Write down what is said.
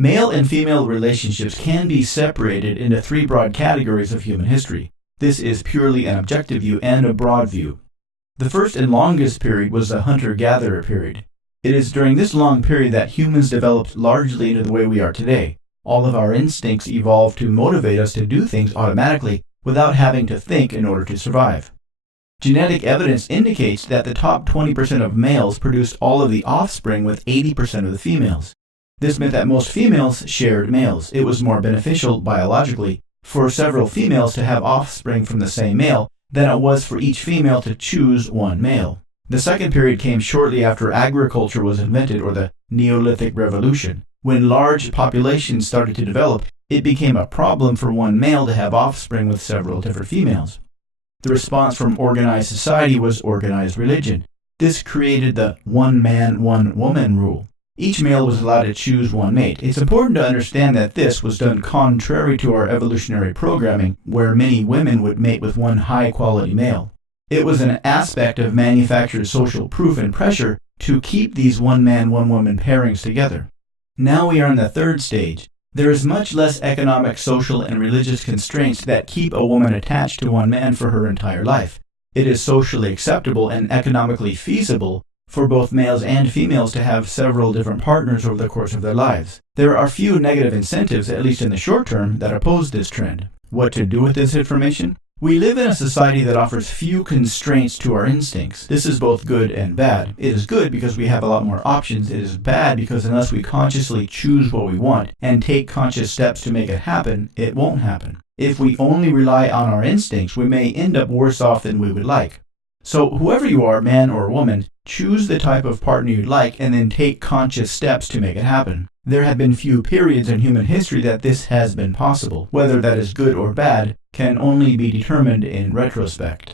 Male and female relationships can be separated into three broad categories of human history. This is purely an objective view and a broad view. The first and longest period was the hunter-gatherer period. It is during this long period that humans developed largely into the way we are today. All of our instincts evolved to motivate us to do things automatically without having to think in order to survive. Genetic evidence indicates that the top 20% of males produced all of the offspring with 80% of the females. This meant that most females shared males. It was more beneficial biologically for several females to have offspring from the same male than it was for each female to choose one male. The second period came shortly after agriculture was invented, or the Neolithic Revolution. When large populations started to develop, it became a problem for one male to have offspring with several different females. The response from organized society was organized religion. This created the one man, one woman rule. Each male was allowed to choose one mate. It's important to understand that this was done contrary to our evolutionary programming, where many women would mate with one high-quality male. It was an aspect of manufactured social proof and pressure to keep these one-man, one-woman pairings together. Now we are in the third stage. There is much less economic, social, and religious constraints that keep a woman attached to one man for her entire life. It is socially acceptable and economically feasible for both males and females to have several different partners over the course of their lives. There are few negative incentives, at least in the short term, that oppose this trend. What to do with this information? We live in a society that offers few constraints to our instincts. This is both good and bad. It is good because we have a lot more options. It is bad because unless we consciously choose what we want and take conscious steps to make it happen, it won't happen. If we only rely on our instincts, we may end up worse off than we would like. So whoever you are, man or woman, choose the type of partner you'd like and then take conscious steps to make it happen. There have been few periods in human history that this has been possible. Whether that is good or bad can only be determined in retrospect.